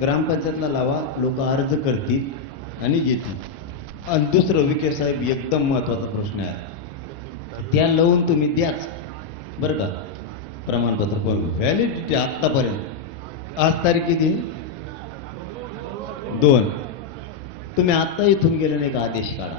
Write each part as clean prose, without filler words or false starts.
ग्रामपंचायतला लावा, लोक अर्ज करतील आणि घेतील. आणि दुसरं विखे साहेब एकदम महत्वाचा प्रश्न आहे, त्या लावून तुम्ही द्याच बरं का प्रमाणपत्र. पण व्हॅलिडिटी आत्तापर्यंत, आज तारीख किती 2, तुम्ही आत्ता इथून गेले नाही का आदेश काढा.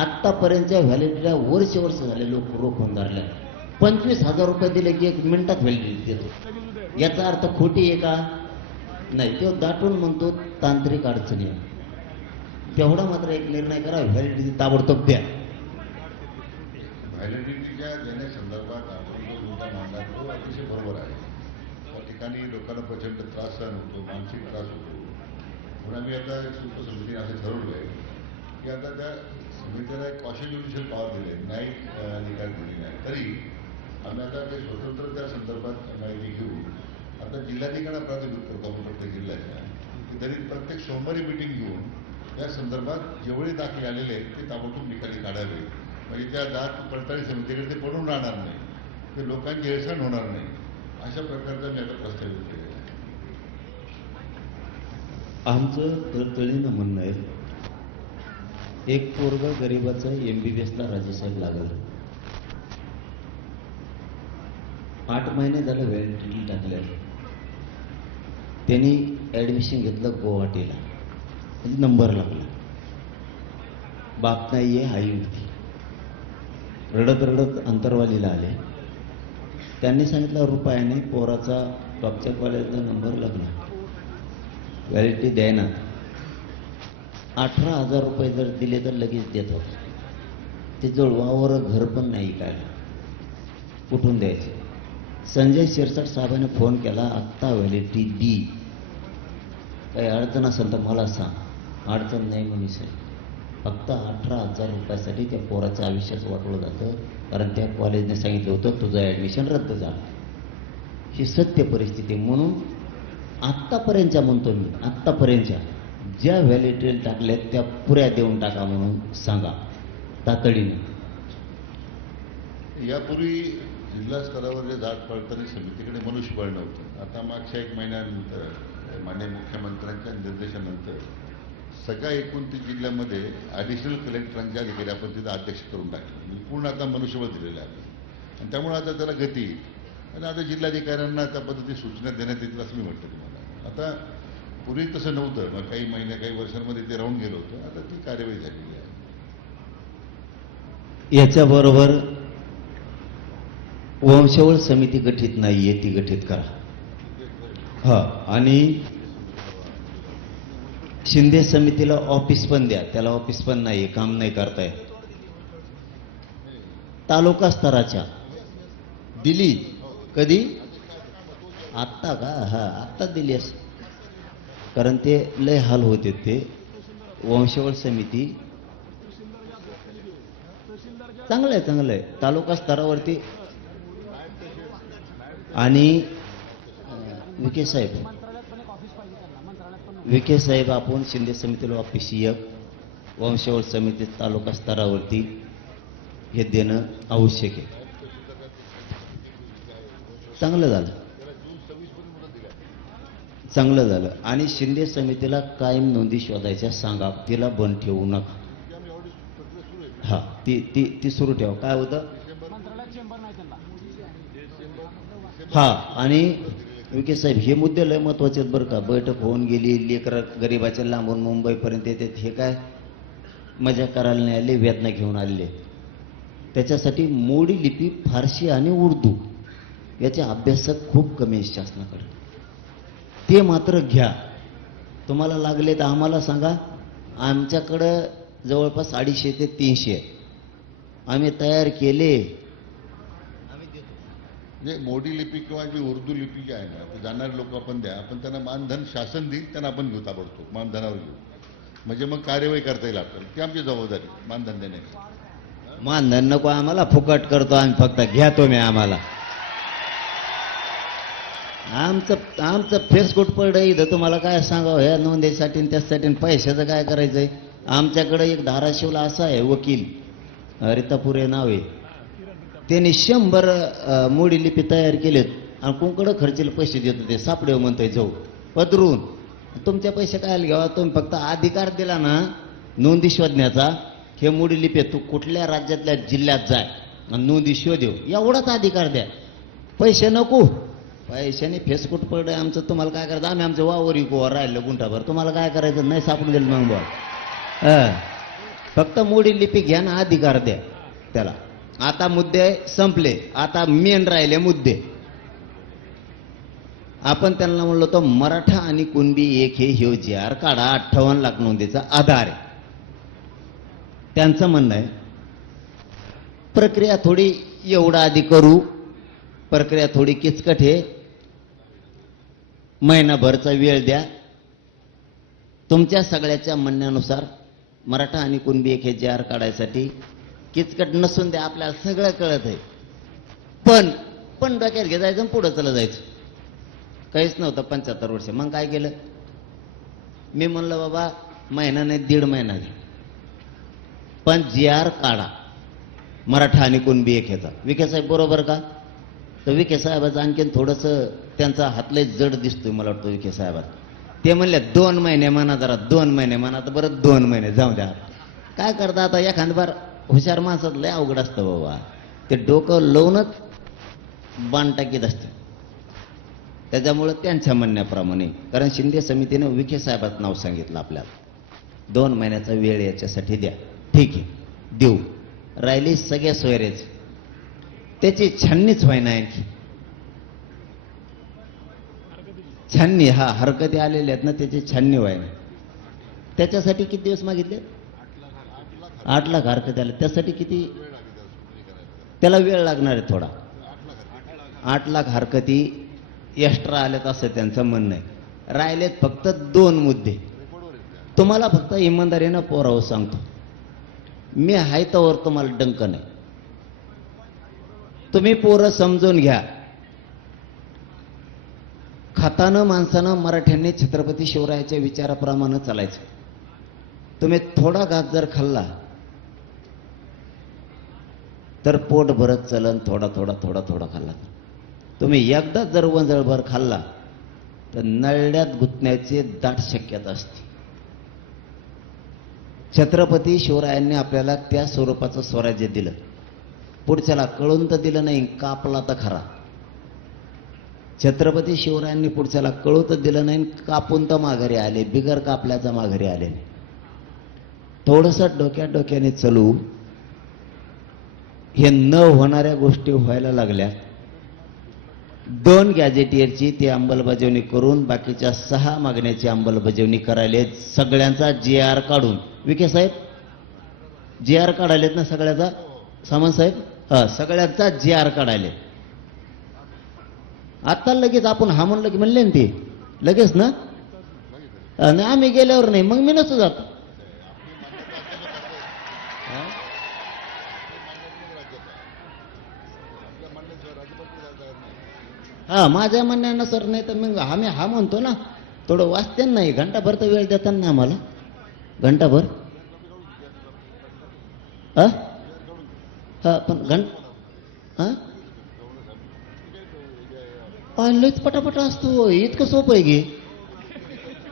आत्तापर्यंतच्या व्हॅलिडिटीला वर्ष झाले लोक रोखून धरल्या. 25,000 रुपये दिले की 1 मिनिटात व्हॅलिडिटी देतो. याचा अर्थ खोटी आहे का? नाही. तो दाटून म्हणतो तांत्रिक अडचणी आहे. तेवढा मात्र एक निर्णय करा, व्हॅलिडिटी ताबडतोब द्या. व्हॅलिडिटीच्या देण्यासंदर्भात आपण जो मुद्दा मांडला तो अतिशय बरोबर आहे. त्या ठिकाणी लोकांना प्रचंड त्रास सहन होतो, मानसिक त्रास होतो. म्हणून आम्ही आता एक समितीने असं ठरवलं आहे की आता त्या समितीला एक कॉशन ज्युडिशियल पॉवर दिले, न्यायिक अधिकार दिले नाही. तरी आम्ही आता ते स्वतंत्र त्या संदर्भात माहिती घेऊ. आता जिल्हाधिकाऱ्यांना प्राधिकृत करतो आपण प्रत्येक जिल्ह्याच्या, तरी प्रत्येक सोमवारी मिटिंग घेऊन या संदर्भात जेवढे दाखले आलेले आहेत ते ताबडतोब निकाली काढावे. म्हणजे त्या दात पडताळणी समितीकडे ते पडून राहणार नाही, ते लोकांची हेळसांड होणार नाही. अशा प्रकारचा मी आता प्रस्तावित केलेला आहे. आमचं तळतळीनं म्हणणं आहे, एक पोरगा गरीबाचं MBBSला राजेसाहेब लागलं, 8 महिने झालं व्हॅलिडिटी टाकलेलं. त्यांनी ॲडमिशन घेतलं गुवाहाटीला, नंबर लागला. बाप नाही आहे, आई होती. रडत रडत अंतरवालीला आले. त्यांनी सांगितलं रुपयाने पोराचा टॉपच्या कॉलेजला नंबर लागला, व्हॅलिडिटी द्यायना. 18,000 रुपये जर दिले तर लगेच देत होते. ते जुळवावर घर पण नाही काय, कुठून द्यायचे. संजय शिरसाट साहेबांनी फोन केला, आत्ता व्हॅलिडिटी दी, काही अडचण असेल तर मला सांग. अडचण नाही म्हणे साहेब. फक्त 18,000 रुपयासाठी त्या पोराचं आयुष्याच वाटलं जातं, कारण त्या कॉलेजने सांगितलं होतं तुझं ॲडमिशन रद्द झालं. ही सत्य परिस्थिती. म्हणून आत्तापर्यंतच्या म्हणतो मी, आत्तापर्यंतच्या ज्या व्हॅलिडिटी टाकल्यात त्या पुऱ्या देऊन टाका म्हणून सांगा तातडीने. यापूर्वी जिल्हा स्तरावर जे जात पडताना समितीकडे मनुष्यबळ नव्हतं. आता मागच्या 1 महिन्यानंतर माननीय मुख्यमंत्र्यांच्या निर्देशानंतर सगळ्या 29 जिल्ह्यामध्ये ॲडिशनल कलेक्टरांचे अधिकारी आपण तिथं अध्यक्ष करून टाकले. पूर्ण आता मनुष्यबळ दिलेलं आहे आणि त्यामुळे आता त्याला गती आणि आता जिल्हाधिकाऱ्यांना त्या पद्धती सूचना देण्यात येतील असं मी म्हटलं तुम्हाला. आता पूर्वी तसं नव्हतं, मग काही महिन्या काही वर्षांमध्ये ते राहून गेलं होतं. आता ती कार्यवाही झालेली आहे. याच्याबरोबर वंशावळ समिती गठीत नाहीये, ती गठीत करा. हा, आणि शिंदे समितीला ऑफिस पण द्या. त्याला ऑफिस पण नाहीये, काम नाही करताय. तालुका स्तराच्या दिली कधी? आत्ता का? हा, आत्ता दिली असं, कारण ते लय हाल होते. ते वंशावळ समिती चांगलं आहे, चांगलं आहे. तालुका स्तरावरती. आणि विखे साहेब आपण शिंदे समितीला ऑफिस एक, वंशावळ समिती तालुका स्तरावरती हे देणं आवश्यक आहे. चांगलं झालं, चांगलं झालं. आणि शिंदे समितीला कायम नोंदी शोधायच्या सांगा, तिला बंद ठेवू नका. हा, ती सुरू ठेवा. काय होतं? हा, आणि विखे साहेब हे मुद्दे लय महत्वाचे आहेत बरं का. बैठक होऊन गेली, लेकर गरीबाच्या लांबून मुंबईपर्यंत येतात. हे काय मजा करायला नाही आले, वेदना घेऊन आलेले. त्याच्यासाठी मोडी लिपी, फारसी आणि उर्दू याचे अभ्यासक खूप कमी आहेत शासनाकडे. ते मात्र घ्या. तुम्हाला लागले तर आम्हाला सांगा. आमच्याकडं जवळपास 250 ते 300 आहेत. आम्ही तयार केले. म्हणजे मोडी लिपी किंवा जी उर्दू लिपी जी आहे ना, ते जाणारे लोक आपण द्या. आपण त्यांना मानधन शासन देईल, त्यांना आपण घेऊ ताबडतोब, मानधनावर घेऊ. म्हणजे मग कार्यवाही करता येईल आपल्याला. ती आमची जबाबदारी मानधन देण्याची. मानधन नको आम्हाला, फुकट करतो आम्ही. फक्त घ्या तुम्ही आम्हाला. आमचं फेसकुट पडलं इथं. तुम्हाला काय सांगावं ह्या नोंदीसाठी त्यासाठी. पैशाचं काय करायचंय? आमच्याकडे एक धाराशिवला असा आहे वकील, रितापुरे नाव आहे. त्यांनी 100 मोडी लिपी तयार केलेत आणि कोणकडे खर्चीला पैसे देत होते. सापडे म्हणतोय जाऊ. पदरून. तुमचे पैसे काय घ्यावा, तुम्ही फक्त अधिकार दिला ना नोंदी शोधण्याचा, हे मोडी लिपी तू कुठल्या राज्यातल्या जिल्ह्यात जाय आणि नोंदी शोधेव, एवढाच अधिकार द्या. पैसे नको, पैशाने फेसकुट पडे आमचं, तुम्हाला काय करायचं, आम्ही आमचं वावर इकोवर राहिलं गुंठाभर, तुम्हाला काय करायचं, नाही सापडून गेलं मग बॉल. फक्त मोडी लिपी घ्या ना, अधिकार द्या त्याला. आता मुद्दे संपले, आता मेन राहिले मुद्दे. आपण त्यांना म्हणलो तो मराठा आणि कुणबी एक हे ह्यो जी आर काढा, 58 लाख नोंदीचा आधार आहे. त्यांचं म्हणणं आहे प्रक्रिया थोडी एवढा आधी करू, प्रक्रिया थोडी किचकट आहे, महिनाभरचा वेळ द्या. तुमच्या सगळ्याच्या म्हणण्यानुसार मराठा आणि कुणबी एक हे जे आर काढायसाठी किचकट नसून द्या, आपल्याला सगळं कळत आहे. पण डोक्यात घे जायचं, पुढं चला जायचं. काहीच नव्हतं 75 वर्ष. मग काय केलं, मी म्हणलं बाबा महिना नाही 1.5 महिना घे, पण जी आर काढा मराठा आणि कुणबी एक ह्याचा. विखे साहेब बरोबर का, तर विखे साहेबाचं आणखीन थोडंसं त्यांचा हातले जड दिसतोय मला वाटतं विखे साहेबात. ते म्हणले 2 महिने म्हणा, जरा 2 महिने म्हणा, तर बरं 2 महिने जाऊ द्या. काय करता आता, एखाद बार हुशार माणसात लय अवघड असतं बाबा, ते डोकं लावूनच बाण टाकीत असते. त्याच्यामुळं त्यांच्या म्हणण्याप्रमाणे, कारण शिंदे समितीनं विखे साहेबाचं नाव सांगितलं आपल्याला, 2 महिन्याचा वेळ याच्यासाठी द्या. ठीक आहे, देऊ. राहिली सगळ्या सोयरेच, त्याची छाननीच व्हायना आणखी. छाननी, हा हरकती आलेल्या आहेत ना, त्याची छाननी व्हायना. त्याच्यासाठी किती दिवस मागितले, 8 लाख हरकती आले, त्यासाठी किती, त्याला वेळ लागणार आहे थोडा. 8 लाख हरकती एक्स्ट्रा आल्यात असं त्यांचं म्हणणं आहे. राहिलेत फक्त 2 मुद्दे. तुम्हाला फक्त इमानदारीनं पोरावं सांगतो, मी आहे तोवर तुम्हाला डंक नाही. तुम्ही पोरं समजून घ्या. खातानं माणसानं मराठ्यांनी छत्रपती शिवरायाच्या विचाराप्रमाणे चालायचं. तुम्ही थोडा घास जर खाल्ला तर पोट भरत चलन, थोडा थोडा थोडा थोडा खाल्ला. तुम्ही एकदा जर वंजळभर खाल्ला तर नळड्यात गुंतण्याची दाट शक्यता असते. छत्रपती शिवरायांनी आपल्याला त्या स्वरूपाचं स्वराज्य दिलं, पुढच्याला कळून तर दिलं नाही, कापला तर खरा. छत्रपती शिवरायांनी पुढच्याला कळू तर दिलं नाही, कापून तर माघारी आले, बिगर कापल्याचा माघारी आले नाही. थोडंसं डोक्याने चलू, हे न होणाऱ्या गोष्टी व्हायला लागल्या. 2 गॅजेटियरची ती अंमलबजावणी करून बाकीच्या 6 मागण्याची अंमलबजावणी करायले, सगळ्यांचा जी आर काढून. विखे साहेब जी आर काढायलेत ना सगळ्याचा, सामंत साहेब, हा सगळ्यांचा जी आर काढायले. आता लगेच आपण हा म्हणलं की म्हणले ना ते लगेच ना, आणि आम्ही गेल्यावर नाही, मग मी नसतो जात. हा माझ्या म्हणण्यानं सर, नाही तर मग आम्ही हा म्हणतो ना, थोडं वाचते नाही, घंटाभर तर वेळ देतात ना आम्हाला, घंटाभर. हा पण लयच पटापटा असतो, इतकं सोपं आहे गे.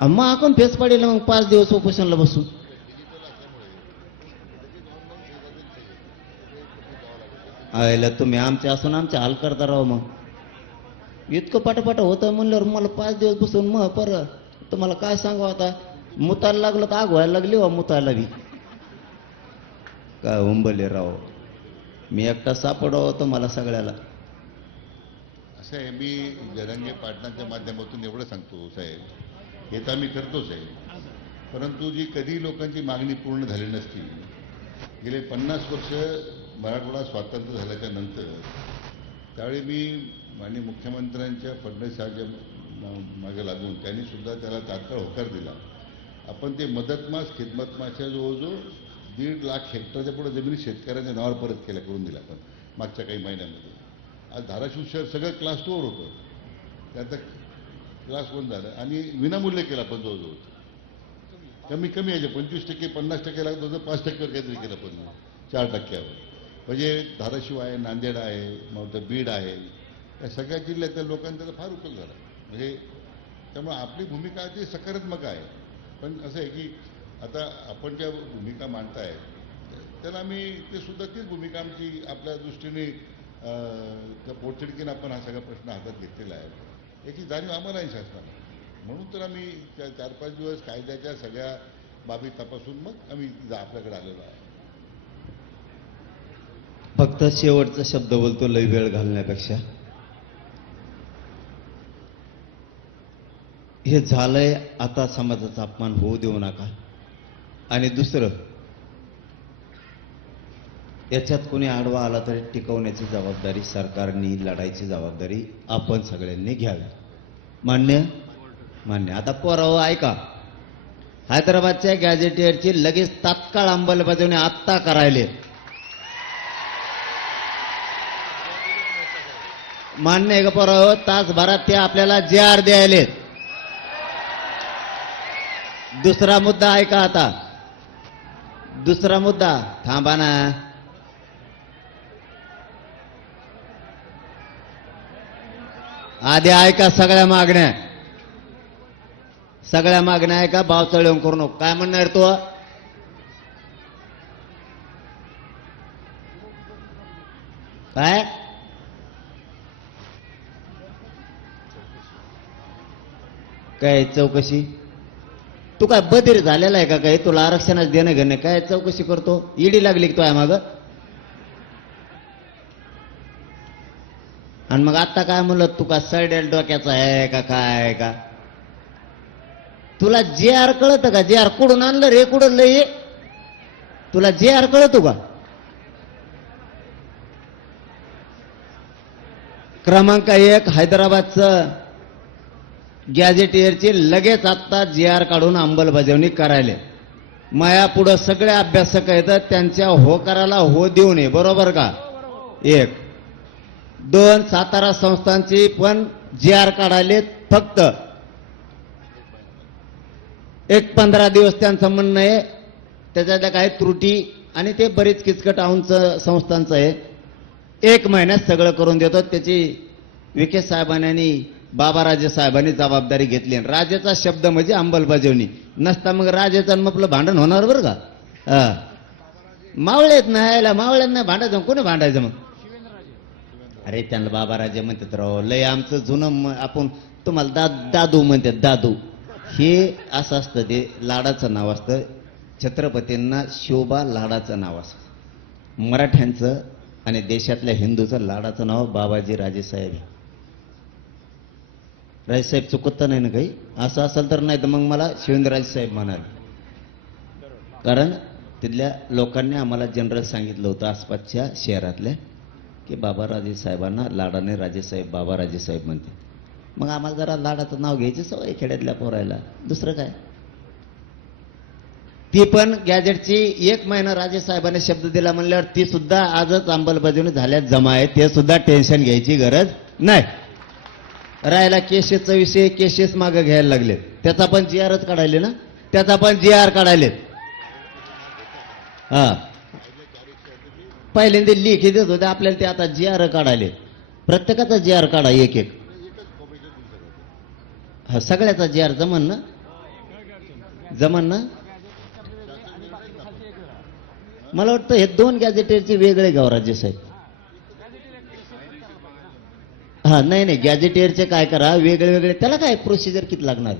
मग आपण फेस पाडीला मग 5 दिवस उपोषणला बसू. आयला तुम्ही आमचे असून आमचे हाल करता राव. मग इतकं पटापट होतं म्हणल्यावर मला 5 दिवस बसून मग परत तुम्हाला काय सांगू, आता मुतायला लागलं तर आग व्हायला लागली वा, मुतायला बी काय उंबले राव. मी एकटा सापडावं होतं मला सगळ्याला. असं आहे, मी जरंगे पाटणाच्या माध्यमातून एवढं सांगतो साहेब, हे तर आम्ही करतोच आहे, परंतु जी कधी लोकांची मागणी पूर्ण झाली नसती. गेले 50 वर्ष मराठवाडा स्वातंत्र्य झाल्याच्या नंतर, त्यावेळी मी माननीय मुख्यमंत्र्यांच्या फडणवीस साहेबांच्या मागे लागून त्यांनी सुद्धा त्याला तात्काळ होकार दिला. आपण ते मदतमास खिदमतमासच्या जवळजवळ 1.5 लाख हेक्टरच्या पुढे जमिनी शेतकऱ्यांच्या नावावर परत केल्या, करून दिल्या आपण मागच्या काही महिन्यामध्ये. आज धाराशिव शहर सगळं क्लास 2 होतं, त्यात क्लास 1 झालं आणि विनामूल्य केलं आपण जवळजवळ. कमी यायचे 25%, 50% लागत होतं, 5%वर काहीतरी केलं पण 4%वर. म्हणजे धाराशिव आहे, नांदेड आहे, मग बीड आहे, या सगळ्या जिल्ह्यातल्या लोकांचा फार उपयोग झाला. म्हणजे त्यामुळे आपली भूमिका ती सकारात्मक आहे. पण असं आहे की आता आपण ज्या भूमिका मांडताय त्याला आम्ही ते सुद्धा तीच भूमिका आमची आपल्या दृष्टीने त्या पोटतिडकीनं आपण हा सगळा प्रश्न हातात घेतलेला आहे याची जाणीव आम्हाला आहे शासनाला. म्हणून तर आम्ही 4-5 दिवस कायद्याच्या सगळ्या बाबी तपासून मग आम्ही आपल्याकडे आलेलो आहे. फक्त शेवटचा शब्द बोलतो लय वेळ घालण्यापेक्षा. हे झालंय, आता समाजाचा अपमान होऊ देऊ नका. आणि दुसरं, याच्यात कोणी आडवा आला तरी टिकवण्याची जबाबदारी सरकारने, लढायची जबाबदारी आपण सगळ्यांनी घ्यावी. मान्य? मान्य. आता पोराव ऐका, हैदराबादच्या गॅझेटियरची लगेच तात्काळ अंमलबजावणी आत्ता करायले. मान्य आहे का पोराव? तासभरात ते आपल्याला JR द्यायलेत. दुसरा मुद्दा ऐका आता, दुसरा मुद्दा थांबा ना. आधी ऐका सगळ्या मागण्या, सगळ्या मागण्या ऐका. बावचळ येऊन करू नको. काय म्हणणार तो? काय काय चौकशी? तू काय बधीर झालेला आहे का? काय तुला आरक्षणाच देणं घेणं? काय चौकशी करतो? ईडी लागली की तो आहे माग? आणि मग आता काय म्हणलं, तू का सडेल डोक्याचा आहे का काय का? तुला JR कळतं का? JR कुठून आणलं रे? कुठून लय? तुला JR कळतो का? क्रमांक 1, हैदराबादचं गॅझेटियरची लगेच आत्ता JR काढून अंमलबजावणी करायला. माया पुढं सगळे अभ्यासक आहेत, त्यांच्या होकाराला हो देऊ नये. बरोबर का? 1. 2, सातारा संस्थांची पण JR काढायले. फक्त 15 दिवस त्यांचं म्हणणं आहे. त्याच्यातल्या काही त्रुटी आणि ते बरीच किचकट संस्थांचं आहे. 1 महिन्यात सगळं करून देतो. त्याची विखे साहेबांनी, बाबाराजे साहेबांनी जबाबदारी घेतली. राजेचा शब्द म्हणजे अंमलबजावणी. नसता मग राजेचं आपलं भांडण होणार बरं का? मावळेत नाही, मावळ्यांना भांडायचं. कोणी भांडायचं मग? अरे त्यांना बाबाराजे म्हणतात राव. लय आमचं जुनं, आपण तुम्हाला दादू म्हणतात. दादू हे असं असतं, ते लाडाचं नाव असतं. छत्रपतींना शोभा लाडाचं नाव असतं. मराठ्यांचं आणि देशातल्या हिंदूचं लाडाचं नाव बाबाजी राजेसाहेब. राजेसाहेब चुकत नाही ना काही? असं असेल तर. नाही तर मग मला शिवेंद्रराजे साहेब म्हणाल. कारण तिथल्या लोकांनी आम्हाला जनरल सांगितलं होतं आसपासच्या शहरातल्या, की बाबाराजे साहेबांना लाडाने राजेसाहेब, बाबाराजे साहेब म्हणते. मग आम्हाला जरा लाडाचं नाव घ्यायची सवय खेड्यातल्या पोरायला. दुसरं काय? ती पण गॅजेटची 1 महिना राजेसाहेबांनी शब्द दिला म्हणल्यावर ती सुद्धा आजच अंमलबजावणी झाल्यात जमा आहे. ते सुद्धा टेन्शन घ्यायची गरज नाही. राहिला केसेसचा विषय, केसेस मागे घ्यायला लागले. त्याचा पण JRच काढायले ना? त्याचा पण JR काढायलेत. हा, पहिल्यांदा लेखी देत होते आपल्याला, ते आता JR काढायले. प्रत्येकाचा JR काढा 1-1. हा, सगळ्याचा JR जमन ना? जमन ना? मला वाटतं हे 2 गॅझेटियरचे वेगळे गाव राजे साहेब. हा, नाही गॅझेटियरचे काय करा वेगळे वेगळे. त्याला काय प्रोसिजर किती लागणार?